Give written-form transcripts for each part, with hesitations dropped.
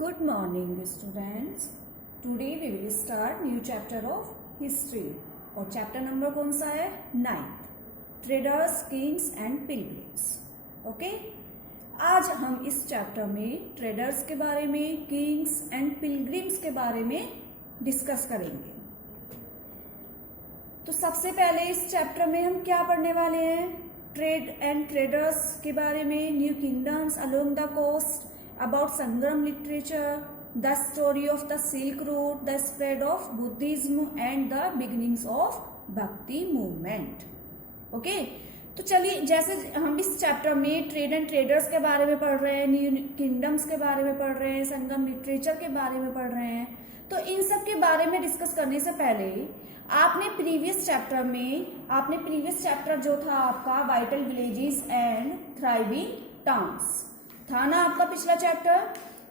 Good morning students. Today we will start new chapter of history. और chapter number कौन सा है? 9th. Traders, Kings and pilgrims. Okay, आज हम इस चैप्टर में ट्रेडर्स के बारे में, किंग्स एंड पिलग्रिम्स के बारे में डिस्कस करेंगे. तो सबसे पहले इस चैप्टर में हम क्या पढ़ने वाले हैं? ट्रेड एंड ट्रेडर्स के बारे में, new kingdoms along the coast, about Sangram literature, the story of the Silk Route, the spread of Buddhism and the beginnings of Bhakti movement. Okay? तो चलिए, जैसे हम इस चैप्टर में ट्रेड एंड ट्रेडर्स के बारे में पढ़ रहे हैं, न्यू किंगडम्स के बारे में पढ़ रहे हैं, संगम लिटरेचर के बारे में पढ़ रहे हैं, तो इन सब के बारे में डिस्कस करने से पहले आपने प्रीवियस चैप्टर जो था आपका vital villages and thriving towns था ना आपका पिछला चैप्टर.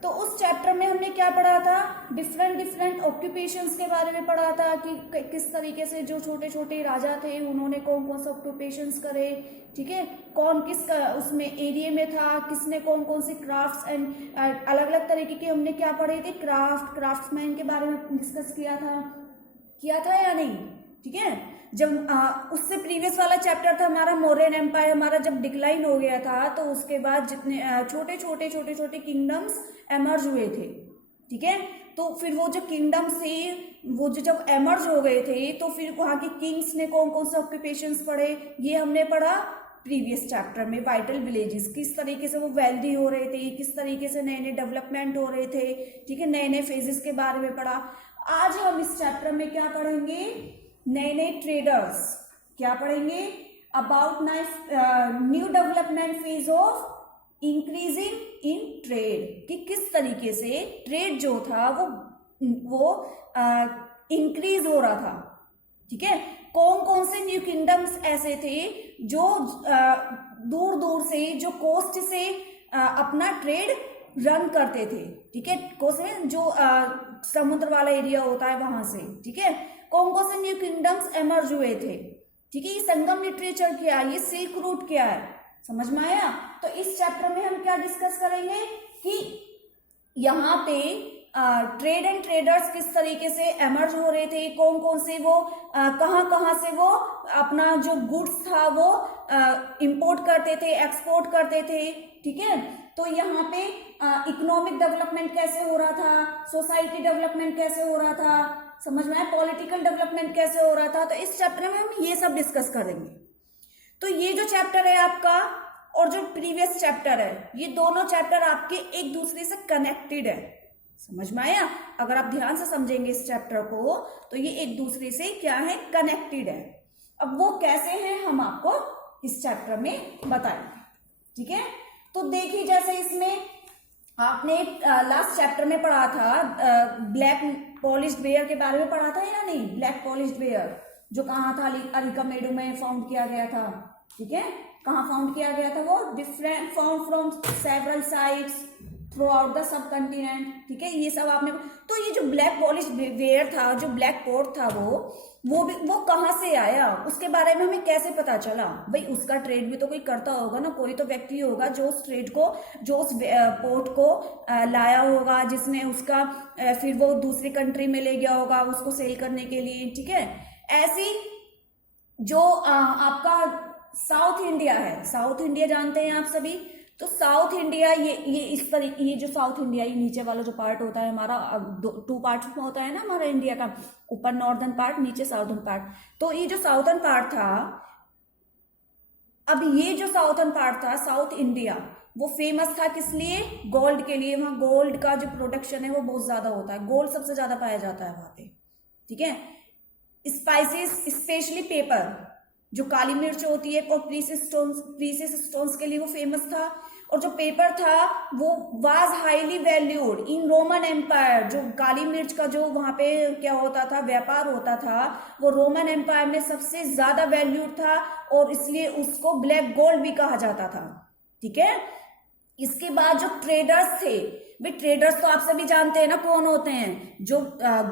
तो उस चैप्टर में हमने क्या पढ़ा था? डिफरेंट ऑक्यूपेशंस के बारे में पढ़ा था कि किस तरीके से जो छोटे छोटे राजा थे उन्होंने कौन कौन से ऑक्यूपेशंस करे, ठीक है, कौन किस उसमें एरिया में था, किसने कौन कौन से क्राफ्ट्स एंड अलग अलग तरीके के हमने क्या पढ़े थे, क्राफ्ट्समैन के बारे में डिस्कस किया था या नहीं? ठीक है, जब उससे प्रीवियस वाला चैप्टर था हमारा मौर्यन एम्पायर, हमारा जब डिक्लाइन हो गया था तो उसके बाद जितने छोटे छोटे किंगडम्स एमर्ज हुए थे, ठीक है, तो फिर वो जो किंगडम्स थे वो जो जब एमर्ज हो गए थे तो फिर वहां के किंग्स ने कौन कौन से ऑक्यूपेशंस पढ़े, ये हमने पढ़ा प्रीवियस चैप्टर में. वाइटल विलेजेस, किस तरीके से वो वेल्दी हो रहे थे, किस तरीके से नए नए डेवलपमेंट हो रहे थे, ठीक है, नए नए फेजेस के बारे में पढ़ा. आज हम इस चैप्टर में क्या पढ़ेंगे? नए नए ट्रेडर्स. क्या पढ़ेंगे? About new development phase of increasing in trade, कि किस तरीके से ट्रेड जो था वो इंक्रीज हो रहा था. ठीक है, कौन कौन से न्यू किंगडम्स ऐसे थे जो दूर दूर से, जो कोस्ट से अपना ट्रेड रन करते थे. ठीक है, कोस्ट में जो समुद्र वाला एरिया होता है वहां से. ठीक है, कौन कौन से न्यू किंगडम्स एमर्ज हुए थे. ठीक है, ये संगम लिटरेचर क्या है, ये सिल्क रूट क्या है, समझ में आया? तो इस चैप्टर में हम क्या डिस्कस करेंगे कि यहाँ पे ट्रेड एंड ट्रेडर्स किस तरीके से एमर्ज हो रहे थे, कौन कौन से वो कहाँ से वो अपना जो गुड्स था वो इंपोर्ट करते थे, एक्सपोर्ट करते थे. ठीक है, तो यहाँ पे इकोनॉमिक डेवलपमेंट कैसे हो रहा था, सोसाइटी डेवलपमेंट कैसे हो रहा था, समझ में आया, पॉलिटिकल डेवलपमेंट कैसे हो रहा था. तो इस चैप्टर में हम ये सब डिस्कस करेंगे. तो ये जो चैप्टर है आपका और जो प्रीवियस चैप्टर है, ये दोनों चैप्टर आपके एक दूसरे से कनेक्टेड है. समझ में आया? अगर आप ध्यान से समझेंगे इस चैप्टर को तो ये एक दूसरे से क्या है, कनेक्टेड है. अब वो कैसे हैं हम आपको इस चैप्टर में बताएंगे. ठीक है, तो देखिए, जैसे इसमें आपने लास्ट चैप्टर में पढ़ा था ब्लैक पॉलिश्ड वेयर के बारे में पढ़ा था या नहीं? ब्लैक पॉलिश्ड वेयर जो कहाँ था, अरिकामेडो में फाउंड किया गया था. ठीक है, कहाँ फाउंड किया गया था? वो different found from several sites through out the sub continent. ठीक है, ये सब आपने. तो ये जो ब्लैक पॉलिश्ड वेयर था, जो ब्लैक कोट था, वो कहाँ से आया, उसके बारे में हमें कैसे पता चला? भाई उसका ट्रेड भी तो कोई करता होगा ना, कोई तो व्यक्ति होगा जो उस ट्रेड को, जो उस पोर्ट को लाया होगा, जिसने उसका फिर वो दूसरी कंट्री में ले गया होगा उसको सेल करने के लिए. ठीक है, ऐसी जो आपका साउथ इंडिया है, साउथ इंडिया जानते हैं आप सभी. तो साउथ इंडिया ये इस तरीके, ये जो साउथ इंडिया, ये नीचे वाला जो पार्ट होता है हमारा, 2 पार्ट में होता है ना हमारा इंडिया का, ऊपर नॉर्दर्न पार्ट, नीचे साउथर्न पार्ट. तो ये जो साउथर्न पार्ट था, अब ये जो साउथर्न पार्ट था, साउथ इंडिया, वो फेमस था किस लिए? गोल्ड के लिए. वहां गोल्ड का जो प्रोडक्शन है वो बहुत ज्यादा होता है, गोल्ड सबसे ज्यादा पाया जाता है वहां पे. ठीक है, स्पाइसेस, स्पेशली पेपर, जो काली मिर्च होती है, और प्रीसियस स्टोन्स के लिए वो फेमस था. और जो पेपर था वो was highly valued in Roman empire. जो काली मिर्च का जो वहां पे क्या होता था, व्यापार होता था, वो रोमन एम्पायर में सबसे ज्यादा वैल्यूड था और इसलिए उसको ब्लैक गोल्ड भी कहा जाता था. ठीक है, इसके बाद जो ट्रेडर्स थे, भाई ट्रेडर्स तो आप सभी जानते हैं ना कौन होते हैं, जो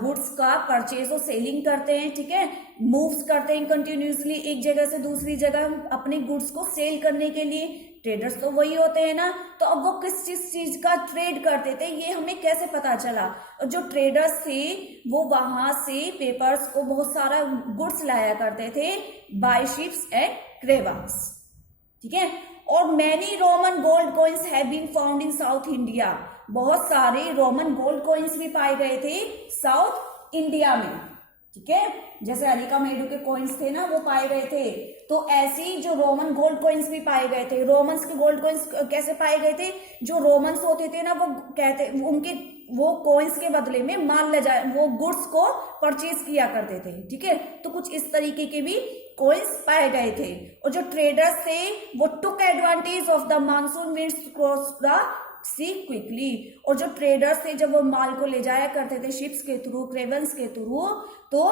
गुड्स का परचेज और सेलिंग करते हैं. ठीक है, मूव्स करते हैं कंटिन्यूसली एक जगह से दूसरी जगह अपने गुड्स को सेल करने के लिए. ट्रेडर्स तो वही होते हैं ना। तो अब वो किस चीज का ट्रेड करते थे ये हमें कैसे पता चला? और जो ट्रेडर्स थे वो वहां से पेपर्स को, बहुत सारा गुड्स लाया करते थे बाय शिप्स एंड क्रेवास, ठीक है। और many Roman gold coins have been found in South India, बहुत सारे रोमन गोल्ड कॉइन्स भी पाए गए थे साउथ इंडिया में, ठीक है। जैसे अरिका मेडू के कॉइन्स थे ना वो पाए गए थे, तो ऐसे ही जो रोमन गोल्ड कॉइन्स भी पाए गए थे। रोमन्स के गोल्ड कॉइन्स कैसे पाए गए थे? जो रोमन्स होते थे ना वो कहते, उनके वो कॉइन्स के बदले में माल ले जाए, वो गुड्स को परचेज किया करते थे, ठीक है। तो कुछ इस तरीके के भी कॉइन्स पाए गए थे। और जो ट्रेडर्स थे वो took advantage of the monsoon winds cross the sea quickly, और जो ट्रेडर्स थे जब वो माल को ले जाया करते थे शिप्स के थ्रू, क्रेवंस के थ्रू, तो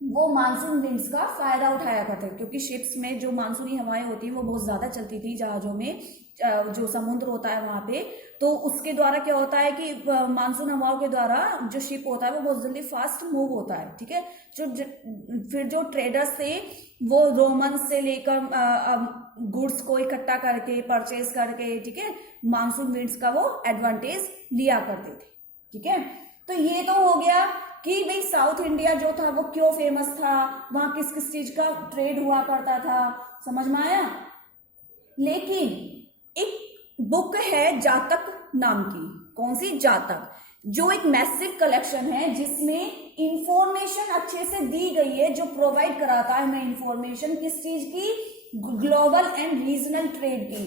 वो मानसून विंड्स का फायदा उठाया करते थे, क्योंकि शिप्स में जो मानसूनी हवाएं होती है वो बहुत ज्यादा चलती थी जहाजों में, जो समुद्र होता है वहां पे। तो उसके द्वारा क्या होता है कि मानसून हवाओं के द्वारा जो शिप होता है वो बहुत जल्दी फास्ट मूव होता है, ठीक है। फिर जो ट्रेडर्स थे वो रोमन से लेकर गुड्स को इकट्ठा करके, परचेज करके, ठीक है, मानसून विंड्स का वो एडवांटेज लिया करते थे, ठीक है। तो ये तो हो गया कि भाई साउथ इंडिया जो था वो क्यों फेमस था, वहां किस किस चीज का ट्रेड हुआ करता था, समझ में आया। लेकिन एक बुक है जातक नाम की, कौन सी? जातक, जो एक मैसिव कलेक्शन है जिसमें इंफॉर्मेशन अच्छे से दी गई है, जो प्रोवाइड कराता है हमें इंफॉर्मेशन किस चीज की? ग्लोबल एंड रीजनल ट्रेड की,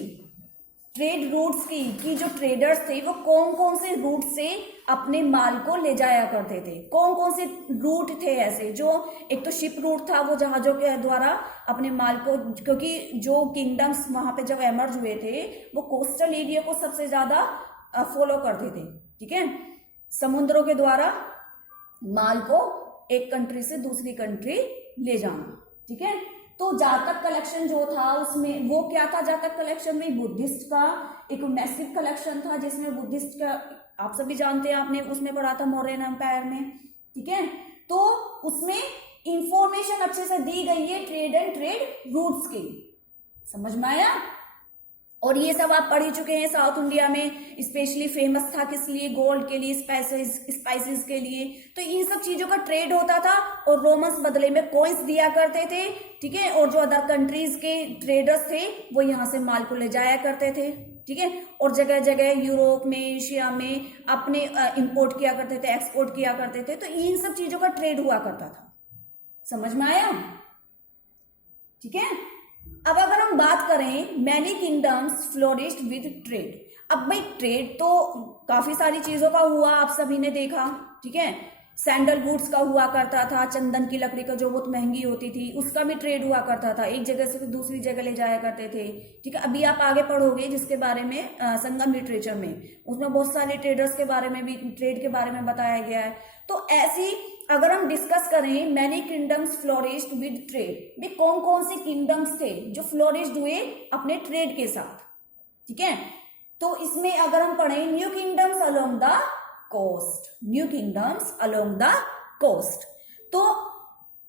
ट्रेड रूट्स की, कि जो ट्रेडर्स थे वो कौन कौन से रूट से अपने माल को ले जाया करते थे, कौन कौन से रूट थे ऐसे। जो एक तो शिप रूट था, वो जहाजों के द्वारा अपने माल को, क्योंकि जो किंगडम्स वहां पे जब एमर्ज हुए थे वो कोस्टल एरिया को सबसे ज्यादा फॉलो करते थे, ठीक है। समुद्रों के द्वारा माल को एक कंट्री से दूसरी कंट्री ले जाना, ठीक है। तो जातक कलेक्शन जो था उसमें वो क्या था? जातक कलेक्शन में बुद्धिस्ट का एक मैसिव कलेक्शन था, जिसमें बुद्धिस्ट का आप सभी जानते हैं, आपने उसमें पढ़ा था मौर्यन एम्पायर में, ठीक है। तो उसमें इंफॉर्मेशन अच्छे से दी गई है ट्रेड एंड ट्रेड रूट्स की, समझ में आया। और ये सब आप पढ़ ही चुके हैं। साउथ इंडिया में स्पेशली फेमस था किस लिए? गोल्ड के लिए, स्पाइसेस के लिए। तो इन सब चीजों का ट्रेड होता था और रोमन्स बदले में कॉइन्स दिया करते थे, ठीक है। और जो अदर कंट्रीज के ट्रेडर्स थे वो यहाँ से माल को ले जाया करते थे, ठीक है। और जगह जगह यूरोप में, एशिया में अपने इंपोर्ट किया करते थे, एक्सपोर्ट किया करते थे। तो इन सब चीजों का ट्रेड हुआ करता था, समझ में आया, ठीक है। अब अगर हम बात करें many kingdoms flourished with trade. अब भाई ट्रेड तो काफी सारी चीजों का हुआ, आप सभी ने देखा, ठीक है। सैंडल वुड्स का हुआ करता था, चंदन की लकड़ी का जो बहुत महंगी होती थी उसका भी ट्रेड हुआ करता था, एक जगह से दूसरी जगह ले जाया करते थे, ठीक है। अभी आप आगे पढ़ोगे जिसके बारे में संगम लिटरेचर में, उसमें बहुत सारे ट्रेडर्स के बारे में भी, ट्रेड के बारे में बताया गया है। तो ऐसी अगर हम डिस्कस करें many kingdoms flourished with trade में, कौन कौन से किंगडम्स थे जो फ्लोरिश्ड हुए अपने ट्रेड के साथ, ठीक है। तो इसमें अगर हम पढ़ें new kingdoms along the coast, new kingdoms along the coast. तो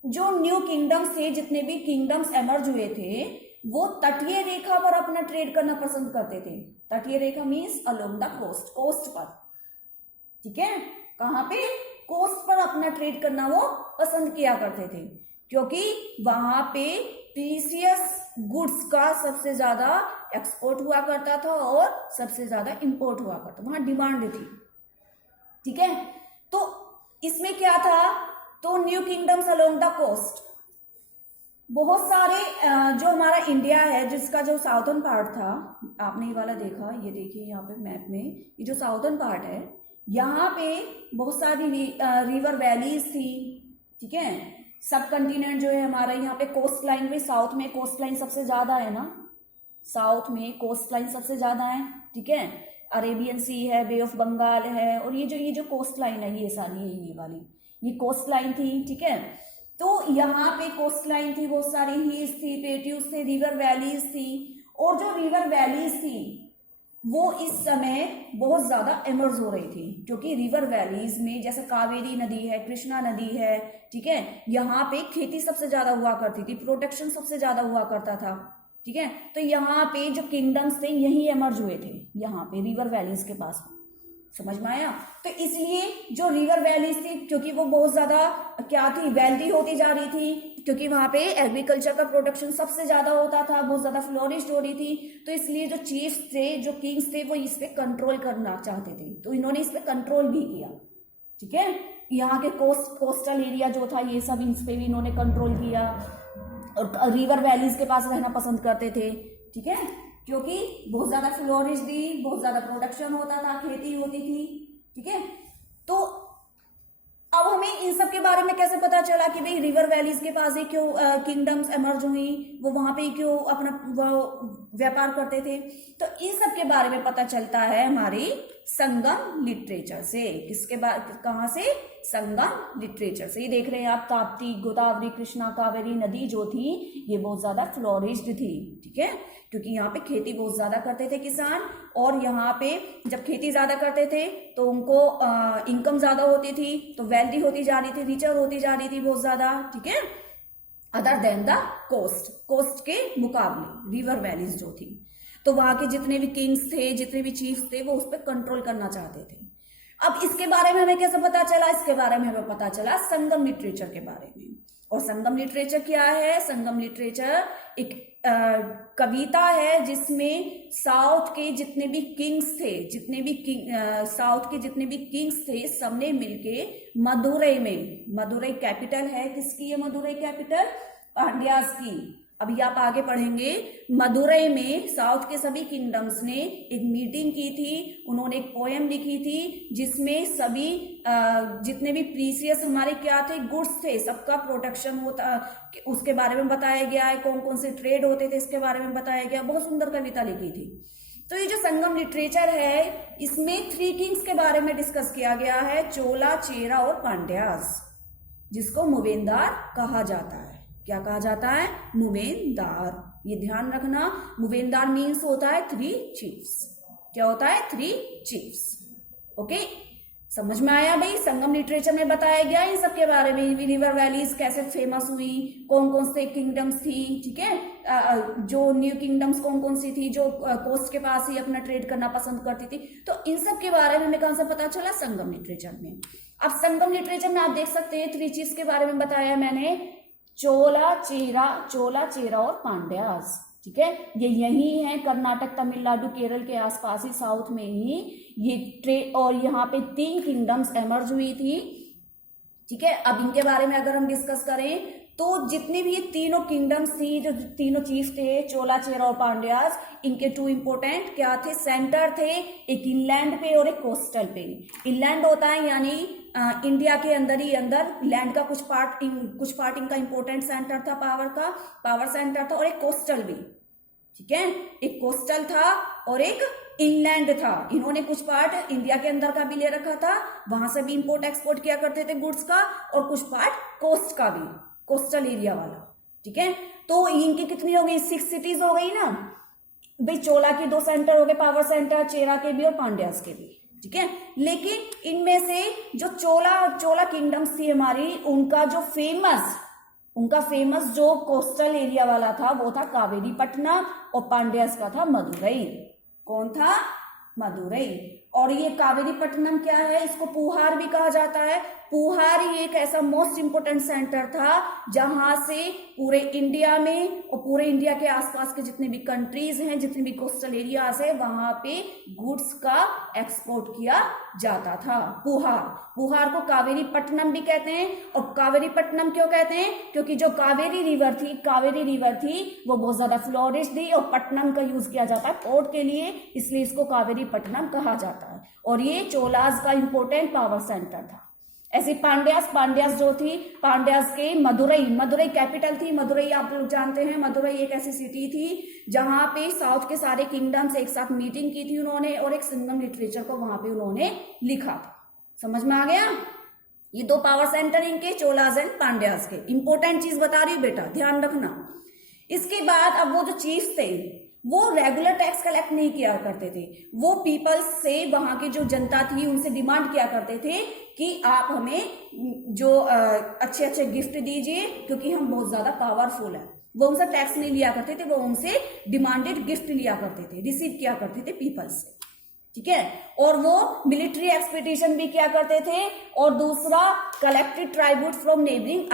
जो न्यू किंगडम्स थे, जितने भी किंगडम्स एमर्ज हुए थे, वो तटीय रेखा पर अपना ट्रेड करना पसंद करते थे। तटीय रेखा means along the coast, coast पर, ठीक है। कहां पे? कोस्ट पर अपना ट्रेड करना वो पसंद किया करते थे, क्योंकि वहां पे प्रीसियस गुड्स का सबसे ज्यादा एक्सपोर्ट हुआ करता था और सबसे ज्यादा इंपोर्ट हुआ करता, वहां डिमांड थी, ठीक है। तो इसमें क्या था? तो new kingdoms along the coast, बहुत सारे जो हमारा इंडिया है जिसका जो साउथर्न पार्ट था, आपने ये वाला देखा, ये देखिए यहाँ पे मैप में, ये जो साउथर्न पार्ट है यहाँ पे बहुत सारी रिवर वैलीज थी, ठीक है। सब कंटिनेंट जो है हमारा, यहाँ पे कोस्ट लाइन में, साउथ में कोस्ट लाइन सबसे ज्यादा है ना, साउथ में कोस्ट लाइन सबसे ज्यादा है, ठीक है। अरेबियन सी है, बे ऑफ बंगाल है, और ये जो कोस्ट लाइन है ये सारी है, ये वाली ये कोस्ट लाइन थी, ठीक है। तो यहाँ पे कोस्ट लाइन थी, बहुत सारी हिल्स थी, प्लेट्यूज थे, रिवर वैलीज थी। और जो रिवर वैलीज थी वो इस समय बहुत ज्यादा इमर्ज हो रही थी, क्योंकि रिवर वैलीज में जैसे कावेरी नदी है, कृष्णा नदी है, ठीक है, यहाँ पे खेती सबसे ज्यादा हुआ करती थी, प्रोटेक्शन सबसे ज्यादा हुआ करता था, ठीक है। तो यहाँ पे जो किंगडम्स थे यही एमर्ज हुए थे, यहाँ पे रिवर वैलीज के पास में, समझ में आया। तो इसलिए जो रिवर वैलीज थी, क्योंकि वो बहुत ज्यादा क्या थी, वेल्दी होती जा रही थी, क्योंकि वहां पे एग्रीकल्चर का प्रोडक्शन सबसे ज्यादा होता था, बहुत ज्यादा फ्लोरिश हो रही थी। तो इसलिए जो चीफ्स थे, जो किंग्स थे, वो इस पे कंट्रोल करना चाहते थे, तो इन्होंने इस पे कंट्रोल भी किया, ठीक है। यहाँ के कोस्टल एरिया जो था, ये सब इन पे भी इन्होंने कंट्रोल किया, और रिवर वैलीज के पास रहना पसंद करते थे, ठीक है, क्योंकि बहुत ज्यादा फ्लोरिश थी, बहुत ज्यादा प्रोडक्शन होता था, खेती होती थी, ठीक है। तो अब हमें इन सब के बारे में कैसे पता चला कि भाई रिवर वैलीज के पास ही क्यों किंगडम्स एमर्ज हुई, वो वहां पे क्यों अपना व्यापार करते थे। तो इन सब के बारे में पता चलता है हमारी संगम लिटरेचर से। किसके बाद, कहाँ से, संगम लिटरेचर से। ये देख रहे हैं आप, ताप्ती, गोदावरी, कृष्णा, कावेरी नदी जो थी ये बहुत ज्यादा फ्लोरिश्ड थी, ठीक है, क्योंकि यहाँ पे खेती बहुत ज्यादा करते थे किसान, और यहाँ पे जब खेती ज्यादा करते थे तो उनको इनकम ज्यादा होती थी, तो वेल्दी होती जा रही थी, रिचर होती जा रही थी बहुत ज्यादा, ठीक है, अदर देन द कोस्ट के मुकाबले रिवर वैलीज जो थी। तो वहां के जितने भी किंग्स थे, जितने भी चीफ्स थे, वो उस पर कंट्रोल करना चाहते थे। अब इसके बारे में हमें कैसे पता चला, इसके बारे में हमें पता चला संगम लिटरेचर के बारे में। और संगम लिटरेचर क्या है, संगम लिटरेचर एक कविता है जिसमें साउथ के जितने भी किंग्स थे, साउथ के जितने भी किंग्स थे, सबने मिलके मदुरई में, मदुरई कैपिटल है किसकी है, मदुरई कैपिटल पांड्यास की। अभी आप आगे पढ़ेंगे, मदुरई में साउथ के सभी किंगडम्स ने एक मीटिंग की थी, उन्होंने एक पोएम लिखी थी जिसमें सभी जितने भी प्रीसियस हमारे क्या थे, गुड्स थे, सबका प्रोडक्शन होता, उसके बारे में बताया गया है, कौन कौन से ट्रेड होते थे इसके बारे में बताया गया, बहुत सुंदर कविता लिखी थी। तो ये जो संगम लिटरेचर है, इसमें 3 किंग्स के बारे में डिस्कस किया गया है, चोला, चेरा और पांड्यास, जिसको मूवेंदार कहा जाता है। क्या कहा जाता है, मूवेंदार। ये ध्यान रखना, मूवेंदार मीन्स होता है 3 चीफ्स। क्या होता है, 3 चीफ्स। ओके, समझ में आया भाई। संगम लिटरेचर में बताया गया इन सब के बारे में, रिवर वैलीज कैसे फेमस हुई, कौन कौन से किंगडम्स थी, ठीक है, जो न्यू किंगडम्स कौन कौन सी थी, जो कोस्ट के पास ही अपना ट्रेड करना पसंद करती थी। तो इन सब के बारे में हमें कहां से पता चला, संगम लिटरेचर में। अब संगम लिटरेचर में आप देख सकते हैं 3 चीज के बारे में बताया मैंने, चोला, चेरा और पांड्यास, ठीक है। ये यही है कर्नाटक, तमिलनाडु, केरल के आसपास ही, साउथ में ही ये ट्रेड, और यहाँ पे 3 किंगडम्स एमर्ज हुई थी, ठीक है। अब इनके बारे में अगर हम डिस्कस करें तो जितनी भी ये तीनों किंगडम्स थी, जो तीनों चीफ थे, चोला, चेरा और पांड्यास, इनके 2 इंपोर्टेंट क्या थे, सेंटर थे, एक इनलैंड पे और एक कोस्टल पे। इनलैंड होता है यानी इंडिया के अंदर ही अंदर, लैंड का कुछ पार्ट इनका इंपोर्टेंट सेंटर था, पावर सेंटर था, और एक कोस्टल भी, ठीक है, एक कोस्टल था और एक इनलैंड था। इन्होंने कुछ पार्ट इंडिया के अंदर का भी ले रखा था, वहां से भी इंपोर्ट एक्सपोर्ट किया करते थे गुड्स का, और कुछ पार्ट कोस्ट का भी, कोस्टल एरिया वाला, ठीक है। तो इनकी कितनी हो गई, 6 सिटीज हो गई ना भाई। चोला के 2 सेंटर हो गए, पावर सेंटर, चेरा के भी और पांड्यास के भी, ठीक है। लेकिन इनमें से जो चोला किंगडम्स थी हमारी, उनका फेमस जो कोस्टल एरिया वाला था वो था कावेरीपट्टनम, और पांड्यास का था मदुरई। कौन था, मदुरई। और ये कावेरीपट्टनम क्या है, इसको पूहार भी कहा जाता है। पूहार ये एक ऐसा मोस्ट इंपोर्टेंट सेंटर था जहां से पूरे इंडिया में और पूरे इंडिया के आसपास के जितने भी कंट्रीज हैं, जितने भी कोस्टल एरियाज है, वहां पे गुड्स का एक्सपोर्ट किया जाता था। पूहार को कावेरीपट्टनम भी कहते हैं। और कावेरीपट्टनम क्यों कहते हैं, क्योंकि जो कावेरी रिवर थी वो बहुत ज्यादा फ्लोरिश थी, और पट्टनम का यूज किया जाता है पोर्ट के लिए, इसलिए इसको कावेरीपट्टनम कहा जाता है। और ये चोलाज का इंपोर्टेंट पावर सेंटर था। ऐसे पांड्यास जो थी, पांड्यास के मदुरई कैपिटल थी। मदुरई आप लोग जानते हैं, मदुरई एक ऐसी सिटी थी जहां पे साउथ के सारे किंगडम्स एक साथ मीटिंग की थी उन्होंने, और एक संगम लिटरेचर को वहां पे उन्होंने लिखा था। समझ में आ गया। ये 2 पावर सेंटर इनके, चोलाज एंड पांड्यास के। इंपोर्टेंट चीज बता रही हूं बेटा, ध्यान रखना। इसके बाद अब वो जो चीफ्स थे वो रेगुलर टैक्स कलेक्ट नहीं किया करते थे, वो पीपल्स से, वहां की जो जनता थी उनसे डिमांड किया करते थे कि आप हमें जो अच्छे गिफ्ट दीजिए, क्योंकि हम बहुत ज्यादा पावरफुल हैं। वो उनसे टैक्स नहीं लिया करते थे, वो उनसे डिमांडेड गिफ्ट लिया करते थे, रिसीव किया करते थे पीपल से, ठीक है। और वो मिलिट्री एक्सपेडिशन भी किया करते थे। और दूसरा collected tribute from neighbouring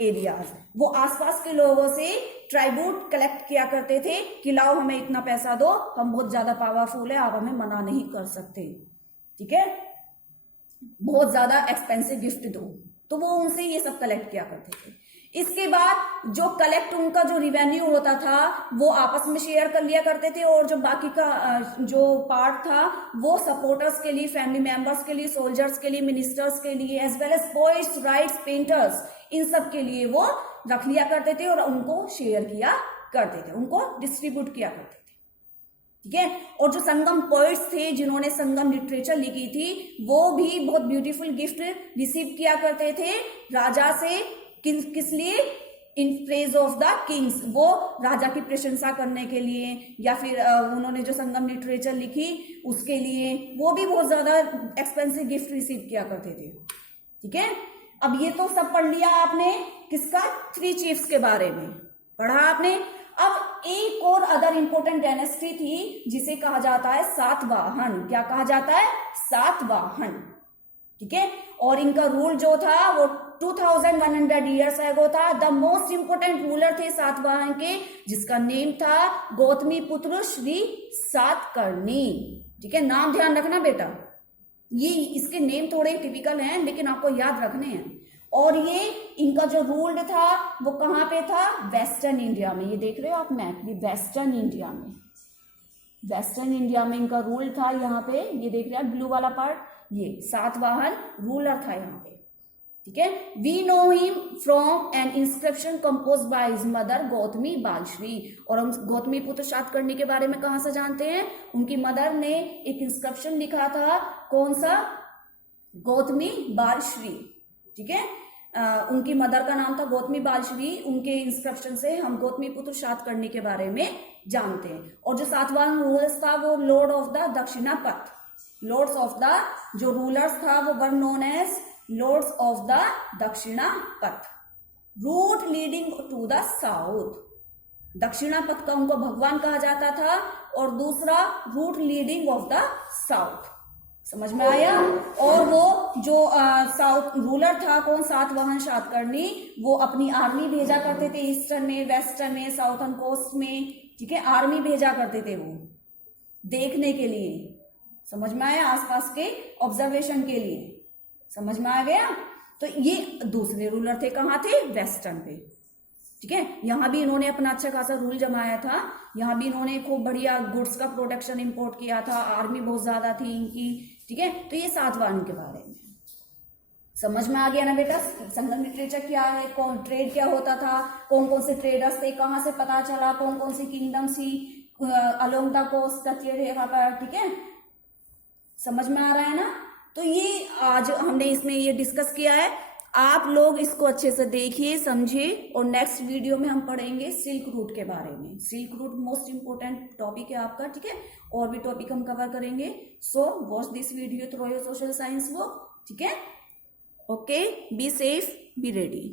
areas, वो आसपास के लोगों से ट्राइब्यूट कलेक्ट किया करते थे कि लाओ हमें इतना पैसा दो, हम बहुत ज्यादा पावरफुल है, आप हमें मना नहीं कर सकते, ठीक है, बहुत ज्यादा एक्सपेंसिव गिफ्ट दो, तो वो उनसे ये सब कलेक्ट किया करते थे। इसके बाद जो कलेक्ट उनका जो रिवेन्यू होता था वो आपस में शेयर कर लिया करते थे, और जो बाकी का जो पार्ट था वो सपोर्टर्स के लिए, फैमिली मेंबर्स के लिए, सोल्जर्स के लिए, मिनिस्टर्स के लिए, as well as poets, writers, painters, इन सब के लिए वो रख लिया करते थे और उनको शेयर किया करते थे, उनको डिस्ट्रीब्यूट किया करते थे, ठीक है। और जो संगम पोइट्स थे जिन्होंने संगम लिटरेचर लिखी थी वो भी बहुत ब्यूटीफुल गिफ्ट रिसीव किया करते थे राजा से, किस लिए, in praise of the Kings, वो राजा की प्रशंसा करने के लिए, या फिर उन्होंने जो संगम लिटरेचर लिखी उसके लिए, वो भी बहुत ज्यादा एक्सपेंसिव गिफ्ट रिसीव किया करते थे, ठीक है। अब ये तो सब पढ़ लिया आपने, किसका, थ्री चीफ्स के बारे में पढ़ा आपने। अब एक और अदर इंपॉर्टेंट डायनेस्टी थी जिसे कहा जाता है सातवाहन। क्या कहा जाता है, सातवाहन, ठीक है। और इनका रूल जो था वो 2100 ईयर्स एगो था। द मोस्ट इंपोर्टेंट रूलर थे सातवाहन के, जिसका नेम था गौतमी पुत्र श्री सातकर्णी, ठीक है। नाम ध्यान रखना बेटा, ये इसके नेम थोड़े टिपिकल हैं लेकिन आपको याद रखने हैं। और ये इनका जो रूल था वो कहाँ पे था, वेस्टर्न इंडिया में। ये देख रहे हो आप मैप, ये वेस्टर्न इंडिया में, वेस्टर्न इंडिया में इनका रूल था। यहाँ पे ये देख रहे हैं ब्लू वाला पार्ट, ये सातवाहन रूलर था यहाँ पे, ठीक है। We know him from an inscription compose by his mother Gautami Balashri. और हम गौतमी पुत्र सातकर्णी के बारे में कहां से जानते हैं, उनकी मदर ने एक इंस्क्रिप्शन लिखा था, कौन सा, गौतमी बालश्री, ठीक है। उनकी मदर का नाम था गौतमी बालश्री, उनके इंस्क्रिप्शन से हम गौतमी पुत्र सातकर्णी के बारे में जानते हैं। और जो सातवाहन रूलर्स था वो lord of the Dakshinapatha, lords of the जो रूलर्स था वो were known as lords of the Dakshinapatha, route leading to the south. Dakshinapatha का उनको भगवान कहा जाता था, और दूसरा route leading of the south, समझ में आया। और वो जो साउथ रूलर था कौन, सातवाहन सातकर्णी, वो अपनी आर्मी भेजा करते थे ईस्टर्न में, वेस्टर्न में, साउथर्न कोस्ट में, ठीक है, आर्मी भेजा करते थे वो देखने के लिए, समझ में आया, आसपास के ऑब्जर्वेशन के लिए, समझ में आ गया। तो ये दूसरे रूलर थे, कहाँ थे, वेस्टर्न पे, ठीक है। यहां भी इन्होंने अपना अच्छा खासा रूल जमाया था, यहां भी इन्होंने खूब बढ़िया गुड्स का प्रोडक्शन इंपोर्ट किया था, आर्मी बहुत ज्यादा थी इनकी, ठीक है। तो ये सातवाहन के बारे में समझ में आ गया ना बेटा। संगम लिटरेचर क्या है, कौन ट्रेड क्या होता था, कौन कौन से ट्रेडर्स थे, कहाँ से पता चला, कौन कौन सी किंगडम्स थी अलोंग द कोस्ट, ठीक है, समझ में आ रहा है ना। तो ये आज हमने इसमें ये डिस्कस किया है, आप लोग इसको अच्छे से देखिए, समझिए, और नेक्स्ट वीडियो में हम पढ़ेंगे सिल्क रूट के बारे में। Silk route most important topic है आपका, ठीक है, और भी टॉपिक हम कवर करेंगे। So watch this video through your social science book, ठीक है। Okay, be safe, be ready.